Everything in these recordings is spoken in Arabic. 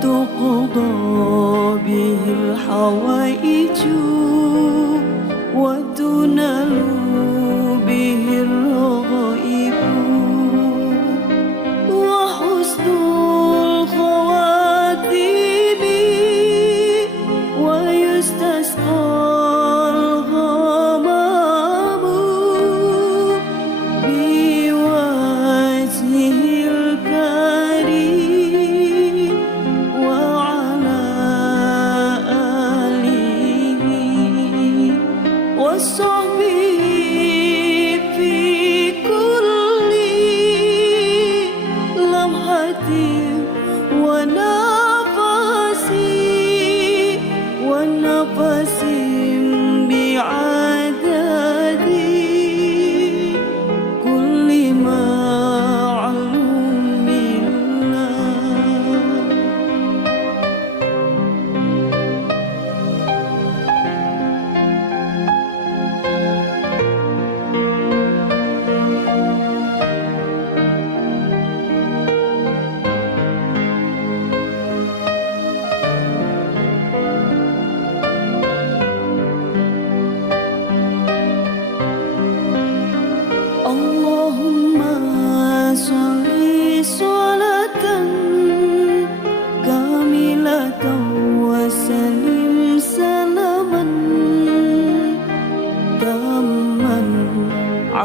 تقضى به الحوائج وتنال به الروح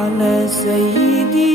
Lên suy.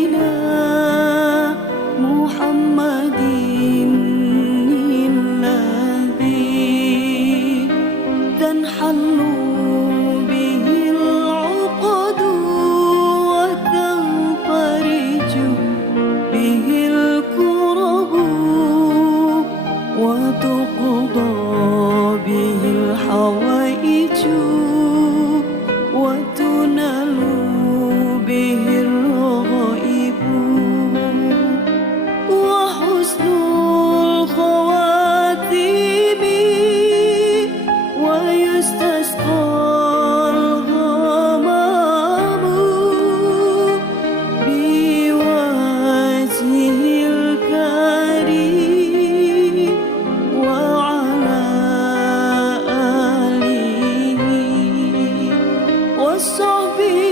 so be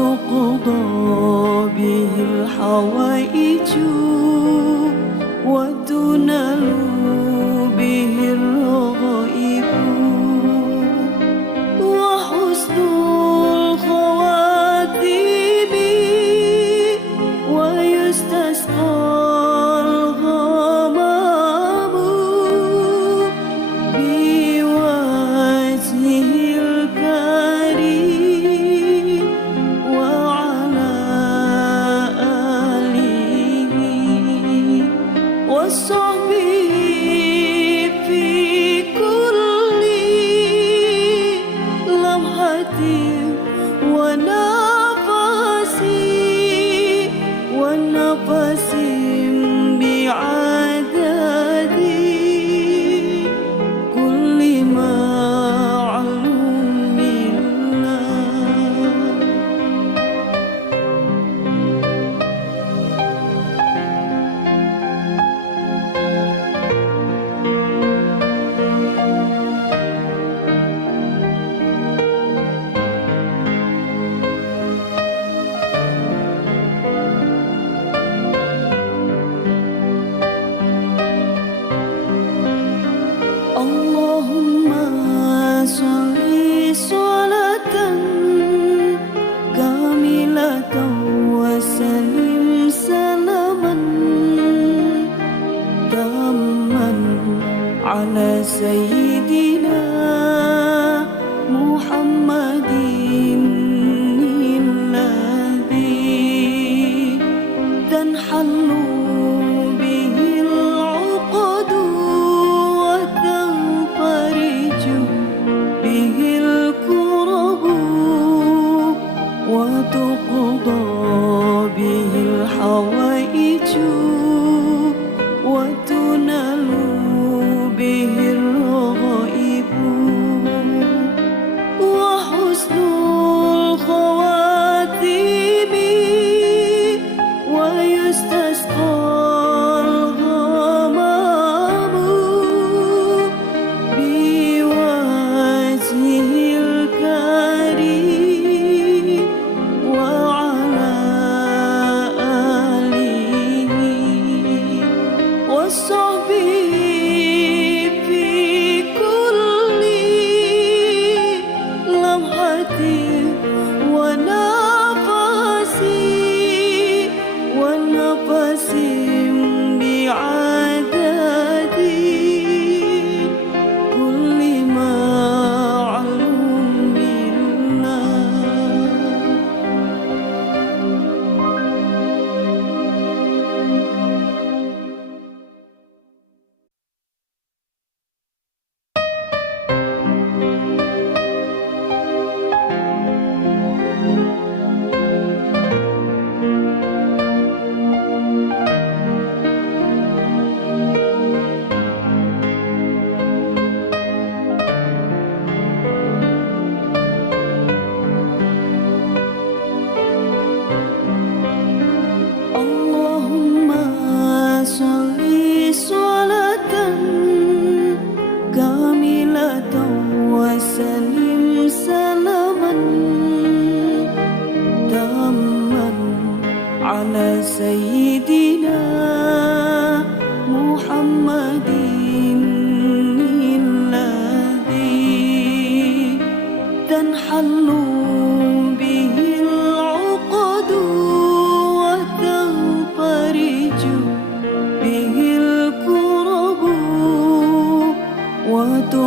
تقضى به الحوائج وتنال به الروح على سيدنا absorvi.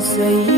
随意。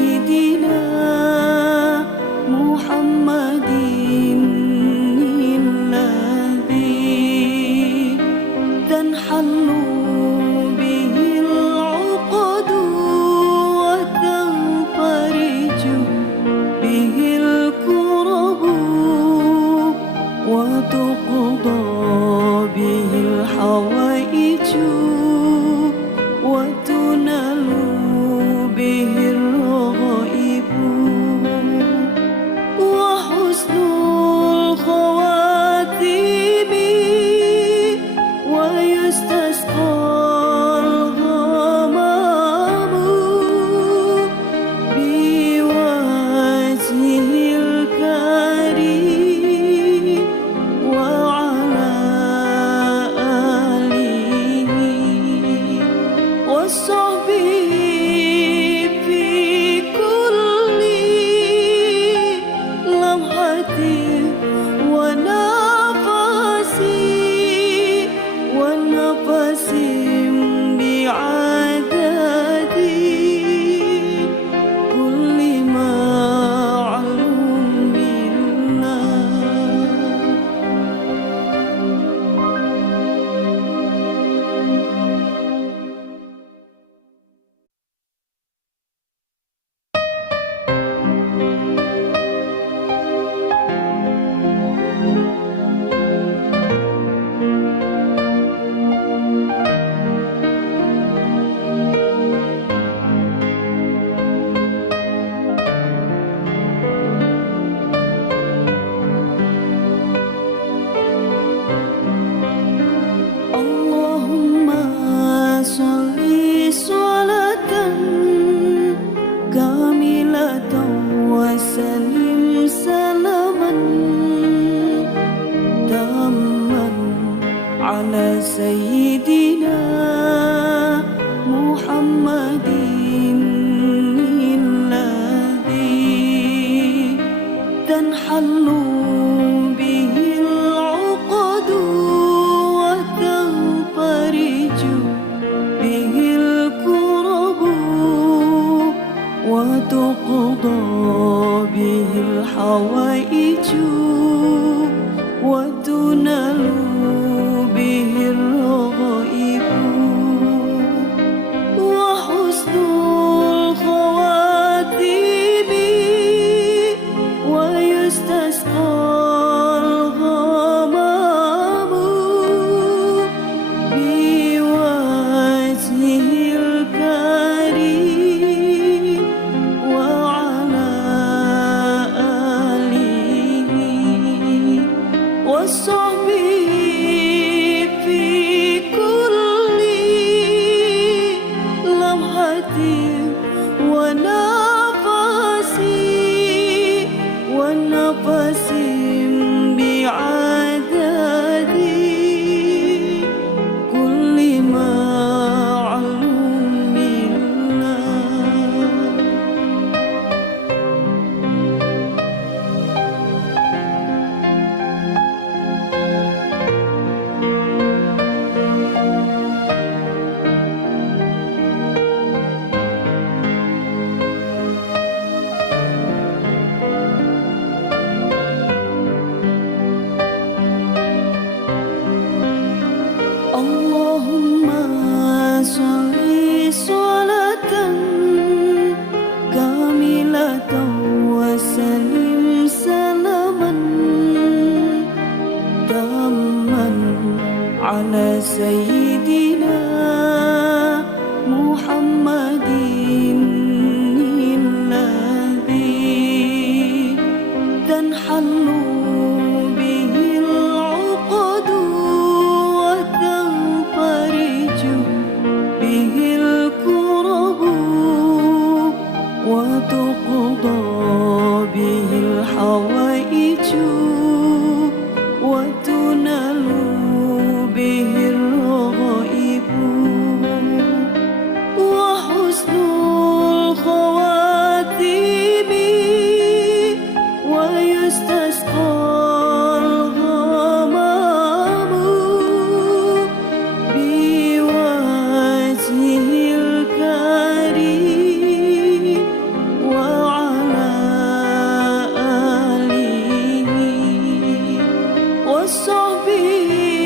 so be سيدنا محمد الذي تنحل به العقد وتنفرج به الكرب وتقضى به الحوائج وتنال على سيدنا so be